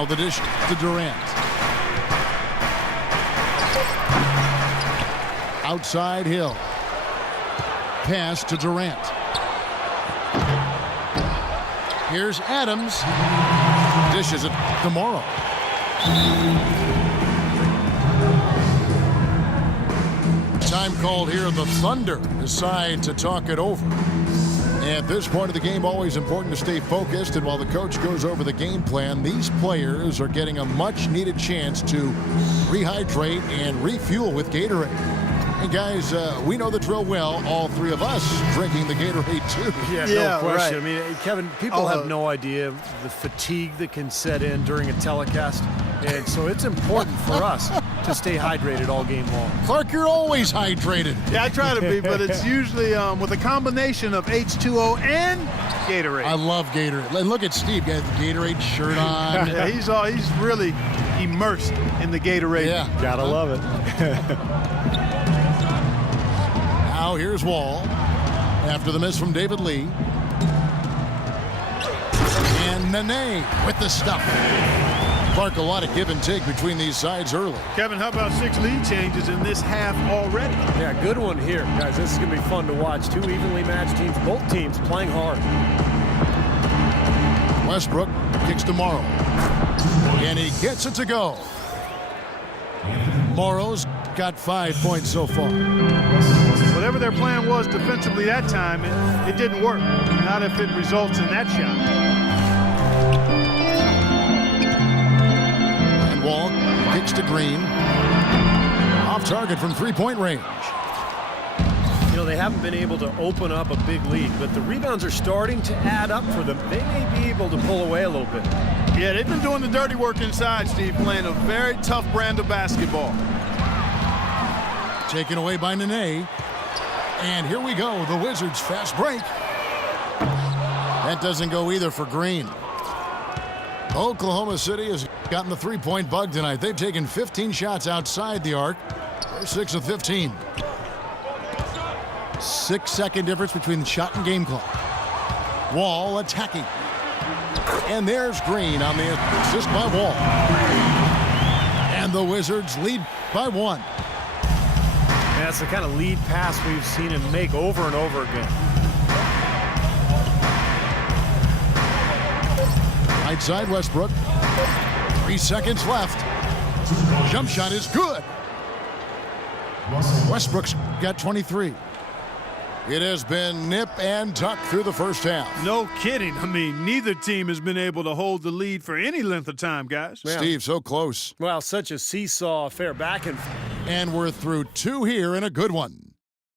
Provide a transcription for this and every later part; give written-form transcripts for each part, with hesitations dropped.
Now the dish to Durant. Outside Hill. Pass to Durant. Here's Adams. Dishes it to Morrow. Time called here. The Thunder decide to talk it over. At this point of the game, always important to stay focused. And while the coach goes over the game plan, these players are getting a much-needed chance to rehydrate and refuel with Gatorade. And guys, we know the drill well. All three of us drinking the Gatorade too. Yeah, no question. Right. I mean, Kevin, people have no idea the fatigue that can set in during a telecast. And so it's important for us to stay hydrated all game long. Clark, you're always hydrated. Yeah, I try to be, but it's usually with a combination of H2O and Gatorade. I love Gatorade. And look at Steve, got the Gatorade shirt on. Yeah, he's really immersed in the Gatorade. Yeah. Gotta love it. Now here's Wall after the miss from David Lee. And Nene with the stuff. Clark, a lot of give and take between these sides early. Kevin, how about 6 lead changes in this half already? Yeah, good one here. Guys, this is going to be fun to watch. Two evenly matched teams, both teams playing hard. Westbrook kicks to Morrow. And he gets it to go. Morrow's got 5 points so far. Whatever their plan was defensively that time, it didn't work. Not if it results in that shot. Wall kicks to Green. Off target from three-point range. You know, they haven't been able to open up a big lead, but the rebounds are starting to add up for them. They may be able to pull away a little bit. Yeah, they've been doing the dirty work inside, Steve, playing a very tough brand of basketball. Taken away by Nene. And here we go, the Wizards fast break. That doesn't go either for Green. Oklahoma City has gotten the three-point bug tonight. They've taken 15 shots outside the arc. They're 6 of 15. 6-second difference between the shot and game clock. Wall attacking. And there's Green on the assist by Wall. And the Wizards lead by 1. And that's the kind of lead pass we've seen him make over and over again. Right side Westbrook. 3 seconds left. Jump shot is good. Westbrook's got 23. It has been nip and tuck through the first half. No kidding. I mean, neither team has been able to hold the lead for any length of time, guys. Yeah. Steve, so close. Well, such a seesaw affair back and forth. And we're through 2 here in a good one.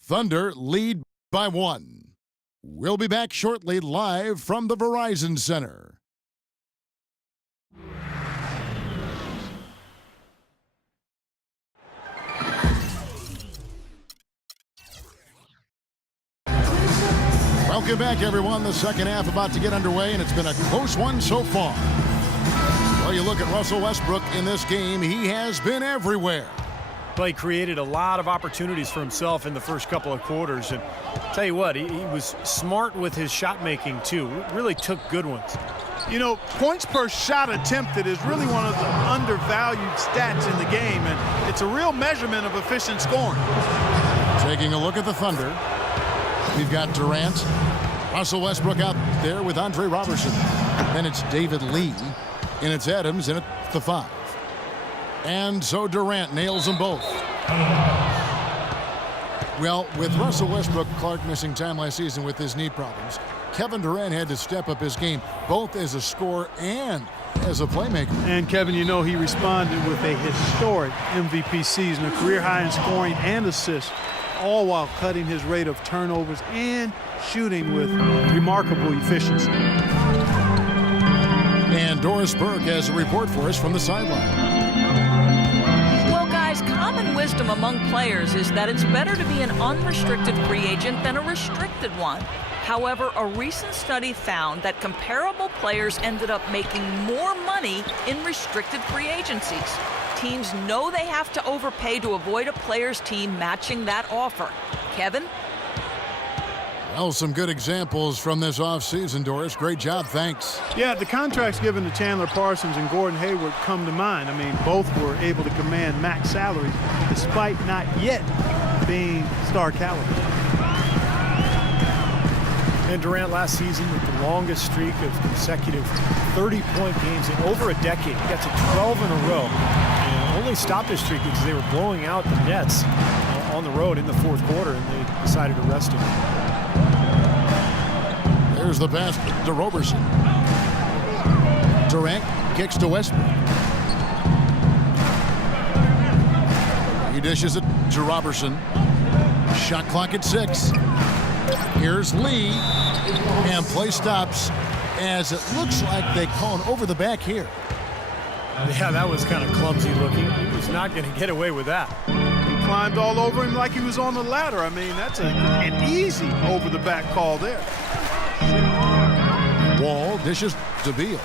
Thunder lead by 1. We'll be back shortly live from the Verizon Center. Welcome back, everyone. The second half about to get underway, and it's been a close one so far. Well, you look at Russell Westbrook in this game, he has been everywhere. Well, he created a lot of opportunities for himself in the first couple of quarters. And tell you what, he was smart with his shot making, too. Really took good ones. You know, points per shot attempted is really one of the undervalued stats in the game, and it's a real measurement of efficient scoring. Taking a look at the Thunder. We've got Durant, Russell Westbrook out there with Andre Robertson. Then it's David Lee, and it's Adams in at the 5. And so Durant nails them both. Well, with Russell Westbrook, Clark missing time last season with his knee problems, Kevin Durant had to step up his game, both as a scorer and as a playmaker. And Kevin, you know, he responded with a historic MVP season, a career high in scoring and assists, all while cutting his rate of turnovers and shooting with remarkable efficiency. And Doris Burke has a report for us from the sideline. Well, guys, common wisdom among players is that it's better to be an unrestricted free agent than a restricted one. However, a recent study found that comparable players ended up making more money in restricted free agencies. Teams know they have to overpay to avoid a player's team matching that offer. Kevin? Well, some good examples from this offseason, Doris. Great job. Thanks. Yeah, the contracts given to Chandler Parsons and Gordon Hayward come to mind. I mean, both were able to command max salaries despite not yet being star caliber. And Durant last season with the longest streak of consecutive 30-point games in over a decade. He got to 12 in a row. And only stopped his streak because they were blowing out the Nets on the road in the fourth quarter, and they decided to rest him. There's the pass to Roberson. Durant kicks to Westbrook. He dishes it to Roberson. Shot clock at 6. Here's Lee. And play stops as it looks like they call an over the back here. Yeah, that was kind of clumsy looking. He was not going to get away with that. He climbed all over him like he was on the ladder. I mean, that's an easy over the back call there. Wall dishes to Beal.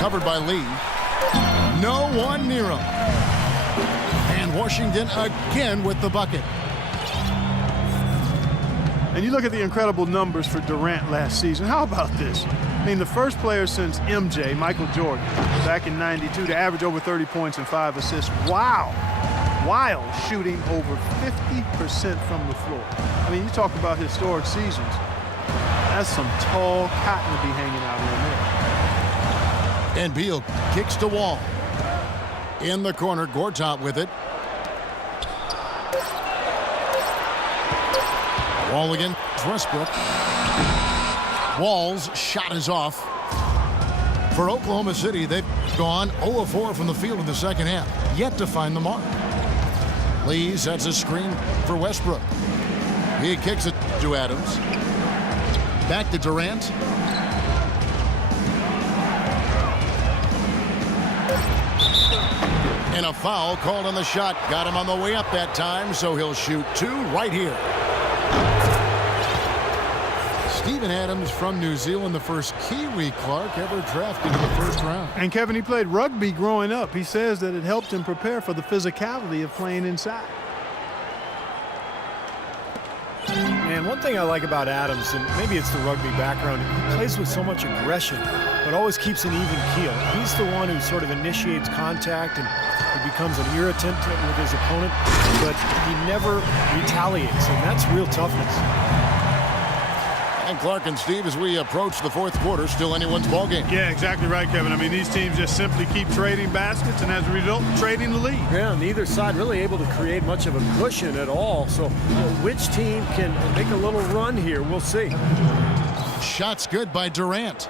Covered by Lee. No one near him. And Washington again with the bucket. And you look at the incredible numbers for Durant last season. How about this? I mean, the first player since MJ, Michael Jordan, back in '92 to average over 30 points and 5 assists. Wow. While shooting over 50% from the floor. I mean, you talk about historic seasons. That's some tall cotton to be hanging out in there. And Beal kicks to Wall. In the corner, Gortat with it. Wall against Westbrook. Wall's shot is off. For Oklahoma City, they've gone 0 of 4 from the field in the second half. Yet to find the mark. Lee sets a screen for Westbrook. He kicks it to Adams. Back to Durant. And a foul called on the shot. Got him on the way up that time, so he'll shoot 2 right here. Steven Adams from New Zealand, the first Kiwi Clark ever drafted in the first round. And Kevin, he played rugby growing up. He says that it helped him prepare for the physicality of playing inside. And one thing I like about Adams, and maybe it's the rugby background, he plays with so much aggression, but always keeps an even keel. He's the one who sort of initiates contact and he becomes an irritant with his opponent, but he never retaliates, and that's real toughness. And Clark and Steve, as we approach the fourth quarter, still anyone's ball game. Yeah, exactly right, Kevin. I mean, these teams just simply keep trading baskets, and as a result, trading the lead. Yeah, neither side really able to create much of a cushion at all. So, which team can make a little run here? We'll see. Shots good by Durant.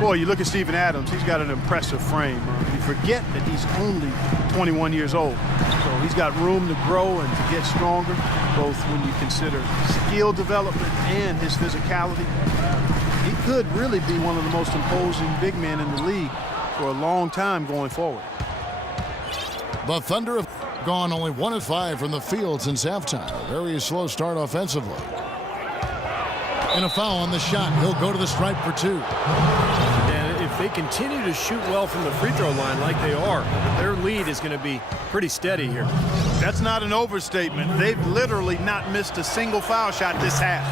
Boy, you look at Steven Adams, he's got an impressive frame. You forget that he's only 21 years old. So he's got room to grow and to get stronger, both when you consider skill development and his physicality. He could really be one of the most imposing big men in the league for a long time going forward. The Thunder have gone only 1 of 5 from the field since halftime. A very slow start offensively. And a foul on the shot. He'll go to the stripe for 2. And if they continue to shoot well from the free throw line like they are, their lead is going to be pretty steady here. That's not an overstatement. They've literally not missed a single foul shot this half.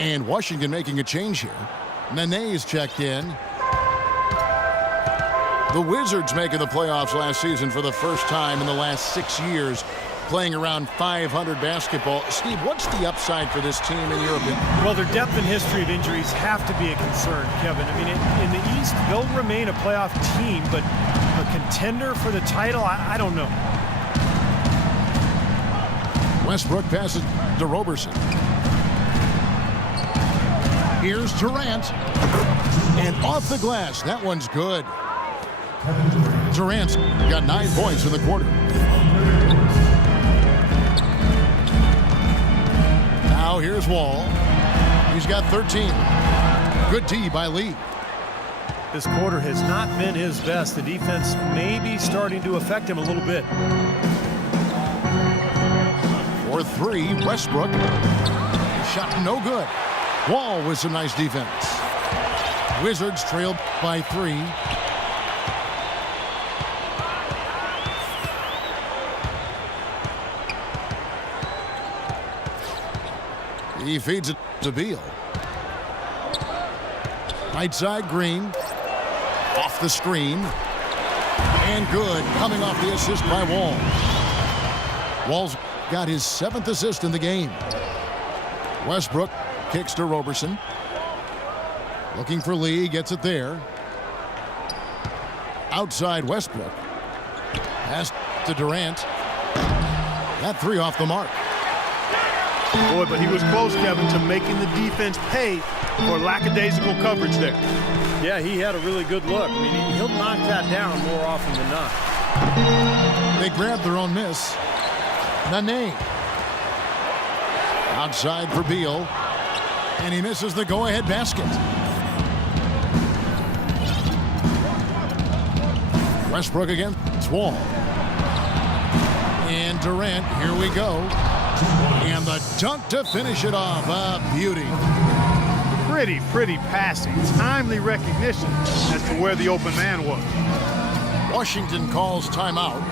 And Washington making a change here. Nene is checked in. The Wizards making the playoffs last season for the first time in the last 6 years, playing around 500 basketball. Steve, what's the upside for this team in your opinion? Well, their depth and history of injuries have to be a concern, Kevin. I mean, in the East, they'll remain a playoff team, but a contender for the title, I don't know. Westbrook passes to Roberson. Here's Durant. And off the glass. That one's good. Durant's got 9 points in the quarter. Now here's Wall. He's got 13. Good D by Lee. This quarter has not been his best. The defense may be starting to affect him a little bit. For 3, Westbrook. Shot no good. Wall with some nice defense. Wizards trailed by 3. He feeds it to Beal. Right side, Green. Off the screen. And good. Coming off the assist by Wall. Wall's got his 7th assist in the game. Westbrook kicks to Roberson. Looking for Lee. Gets it there. Outside Westbrook. Pass to Durant. That 3 off the mark. Boy, but he was close, Kevin, to making the defense pay for lackadaisical coverage there. Yeah, he had a really good look. I mean, he'll knock that down more often than not. They grab their own miss. Nene. Outside for Beal. And he misses the go-ahead basket. Westbrook against Wall. And Durant, here we go. And the dunk to finish it off. A beauty. Pretty passing. Timely recognition as to where the open man was. Washington calls timeout.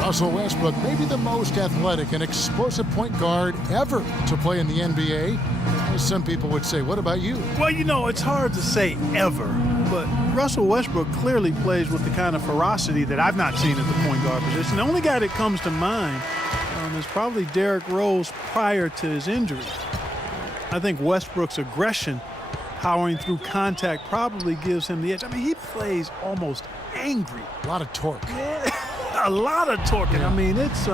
Russell Westbrook, maybe the most athletic and explosive point guard ever to play in the NBA. As some people would say, what about you? Well, you know, it's hard to say ever, but Russell Westbrook clearly plays with the kind of ferocity that I've not seen at the point guard position. The only guy that comes to mind is probably Derrick Rose prior to his injury. I think Westbrook's aggression, powering through contact, probably gives him the edge. I mean, he plays almost angry. A lot of torque. A lot of torque. Yeah. I mean, it's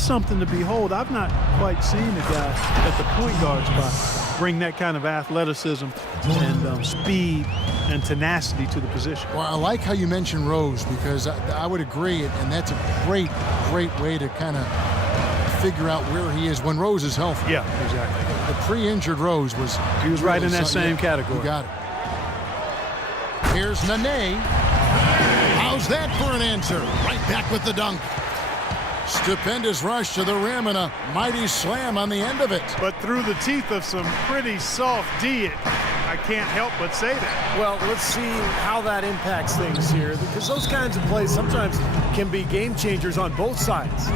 something to behold. I've not quite seen a guy at the point guard spot bring that kind of athleticism and speed and tenacity to the position. Well, I like how you mentioned Rose, because I would agree, and that's a great way to kind of figure out where he is when Rose is healthy. Yeah, exactly. The pre-injured Rose he was right in that same category. You got it. Here's Nene. How's that for an answer? Right back with the dunk. Stupendous rush to the rim and a mighty slam on the end of it. But through the teeth of some pretty soft D, I can't help but say that. Well, let's see how that impacts things here, because those kinds of plays sometimes can be game changers on both sides.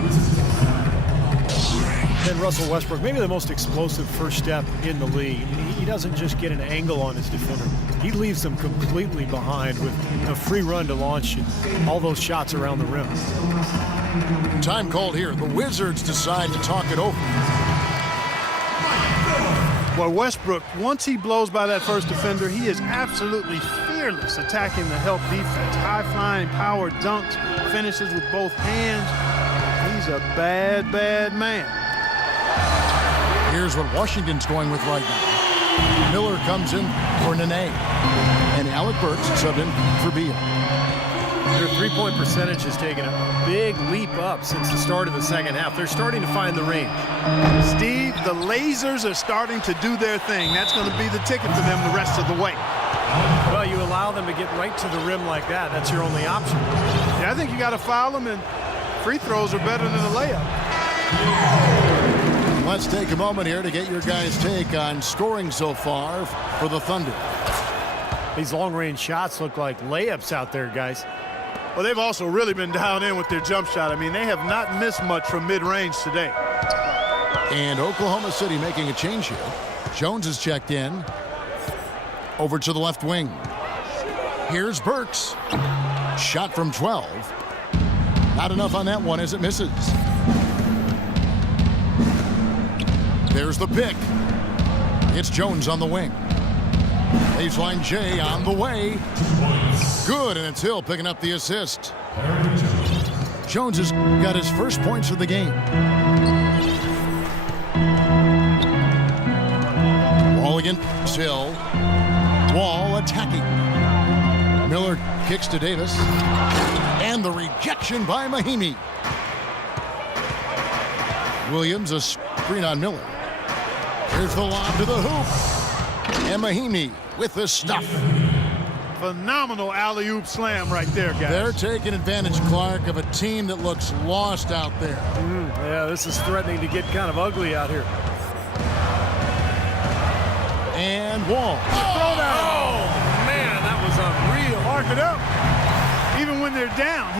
And Russell Westbrook, maybe the most explosive first step in the league. He doesn't just get an angle on his defender. He leaves them completely behind with a free run to launch and all those shots around the rim. Time called here. The Wizards decide to talk it over. Well, Westbrook, once he blows by that first defender, he is absolutely fearless attacking the help defense. High-flying power dunks, finishes with both hands. He's a bad man. Here's what Washington's going with right now. Miller comes in for Nene. And Alec Burks subbed in for Beal. Their three-point percentage has taken a big leap up since the start of the second half. They're starting to find the range. Steve, the lasers are starting to do their thing. That's going to be the ticket for them the rest of the way. Well, you allow them to get right to the rim like that. That's your only option. Yeah, I think you got to foul them, and free throws are better than a layup. Let's take a moment here to get your guys' take on scoring so far for the Thunder. These long-range shots look like layups out there, guys. Well, they've also really been down in with their jump shot. I mean, they have not missed much from mid-range today. And Oklahoma City making a change here. Jones is checked in. Over to the left wing. Here's Burks. Shot from 12. Not enough on that one as it misses. There's the pick. It's Jones on the wing. Baseline J on the way. Good, and it's Hill picking up the assist. Jones has got his first points of the game. Wall against Hill. Wall attacking. Miller kicks to Davis. And the rejection by Mahimi. Williams a screen on Miller. Here's the lob to the hoop. And Mahimi with the stuff. Phenomenal alley-oop slam right there, guys. They're taking advantage, Clark, of a team that looks lost out there. Yeah, this is threatening to get kind of ugly out here. And Wall. Oh, man, that was unreal. Mark it up. Even when they're down.